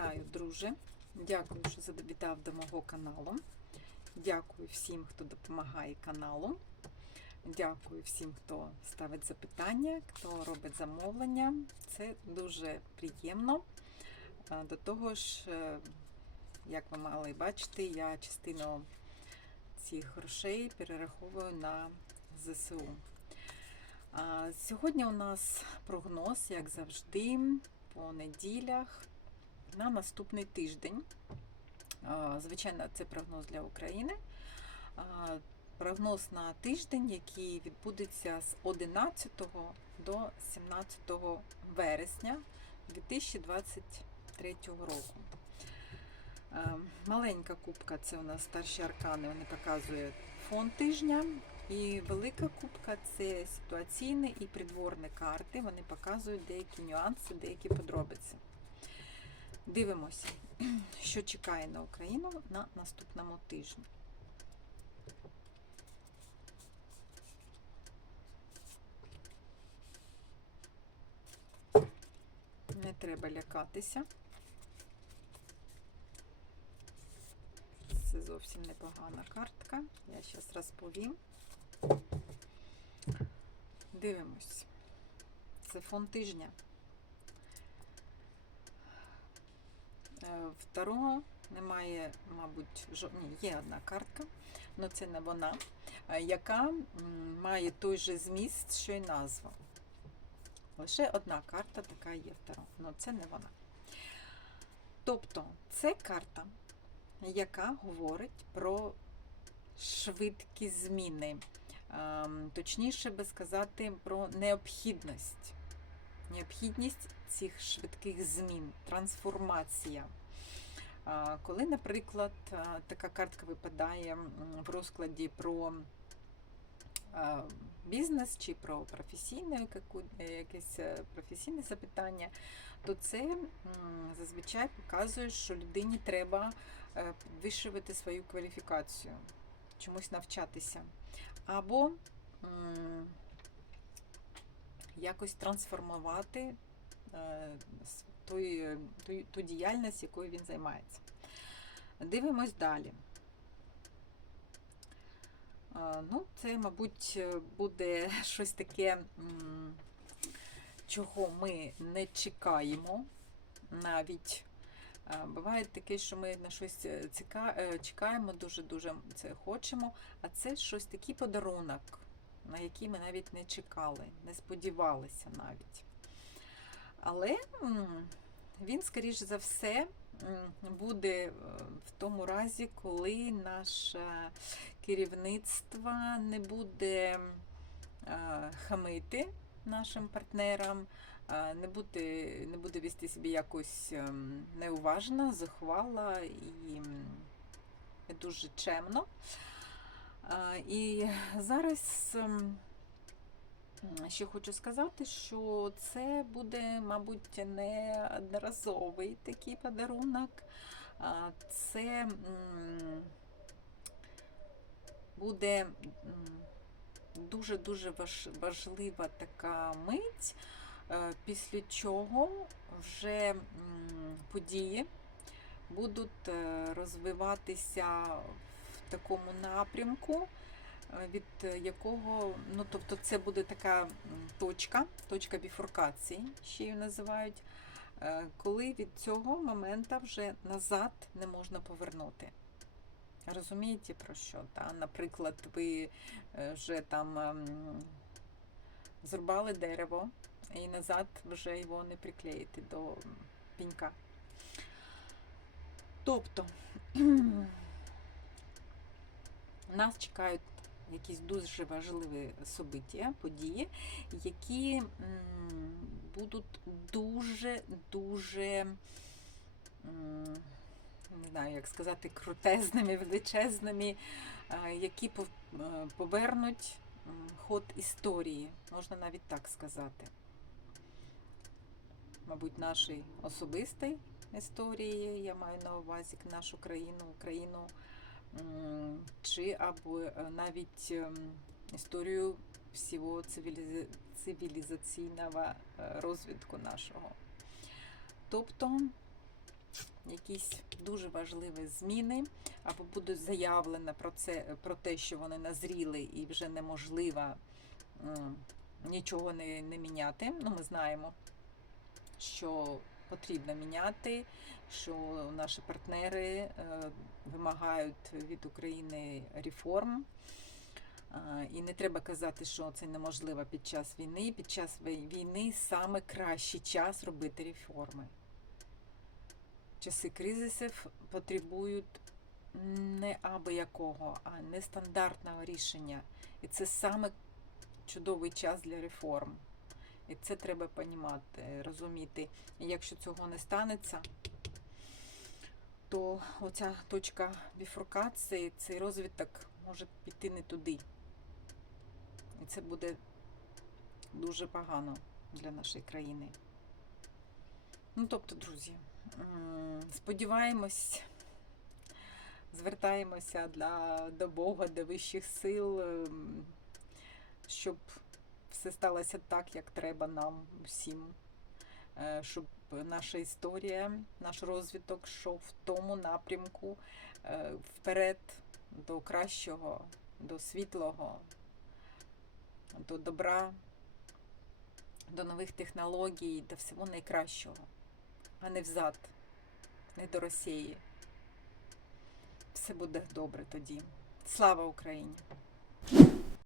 Вітаю, друже! Дякую, що завітав до мого каналу. Дякую всім, хто допомагає каналу. Дякую всім, хто ставить запитання, хто робить замовлення. Це дуже приємно. До того ж, е, як ви мали бачити, я частину цих грошей перераховую на ЗСУ. Сьогодні у нас прогноз, як завжди, по неділях на наступний тиждень. Звичайно, це прогноз для України. Прогноз на тиждень, який відбудеться з 11 до 17 вересня 2023 року. Маленька кубка це у нас старші аркани, вони показують фон тижня. І велика кубка це ситуаційні і придворні карти. Вони показують деякі нюанси, деякі подробиці. Дивимося, що чекає на Україну на наступному тижні. Не треба лякатися. Це зовсім непогана картка. Я зараз розповім. Дивимось. Це фон тижня. Второго немає, мабуть, жо... Ні, є одна картка, але це не вона, е, яка має той же зміст, що й назва. Лише одна карта така є второго, але це не вона. Тобто, це карта, яка говорить про швидкі зміни. Ем, Точніше би сказати про необхідність. Необхідність цих швидких змін, трансформація. Коли, наприклад, така картка випадає в розкладі про бізнес чи про професійне е, якесь е, професійне запитання, то це зазвичай показує, що людині треба е, підвищувати свою кваліфікацію, чомусь навчатися. Або якось трансформувати е, с- той, той, ту діяльність, якою він займається. Дивимось далі. Е, Ну, це, мабуть, е, буде щось таке, чого ми не чекаємо навіть. Е, Буває таке, що ми на щось е, е, чекаємо, дуже-дуже це хочемо, а це щось такий подарунок, на який ми навіть не чекали, не сподівалися навіть. Але він, скоріш за все, буде е, в тому разі, коли наше керівництво не буде е, хамити нашим партнерам, е, не буде, не буде вести себе якось неуважно, зухвало і дуже чемно. І зараз ем, ще хочу сказати, що це буде, мабуть, не одноразовий такий подарунок. Це буде дуже-дуже важлива така мить, е, після чого вже події будуть е, розвиватися такому напрямку, е, від якого, ну тобто, це буде така точка, точка біфуркації, ще її називають, е, коли від цього моменту вже назад не можна повернути. Розумієте про що? Та? Наприклад, ви е, вже там ем, зрубали дерево і назад вже його не приклеїти до пінька. Тобто нас чекають якісь дуже важливі собиття, події, які будуть дуже-дуже, не знаю, як сказати, крутезними, величезними, які повернуть ход історії, можна навіть так сказати. Мабуть, нашої особистої історії, я маю на увазі нашу країну, Україну, чи або е, навіть ем, історію всього цивілізаційного е, розвитку нашого. Тобто якісь дуже важливі зміни, або буде заявлено про це, про те, що вони назріли і вже неможливо нічого не, не міняти. Ну, ми знаємо, що потрібно міняти, що наші партнери е, вимагають від України реформ. І не треба казати, що це неможливо під час війни. Під час війни саме кращий час робити реформи. Часи кризисів потребують не аби якого, а нестандартного рішення. І це саме чудовий час для реформ. І це треба понімати, розуміти. І якщо цього не станеться, то оця точка біфуркації, цей розвиток може піти не туди. І це буде дуже погано для нашої країни. Ну, тобто, друзі, сподіваємось, звертаємося для, до Бога, до вищих сил, щоб все сталося так, як треба нам усім. Е, Щоб наша історія, наш розвиток йшов в тому напрямку е, вперед до кращого, до світлого, до добра, до нових технологій, до всього найкращого, а не взад, не до Росії. Все буде добре тоді. Слава Україні!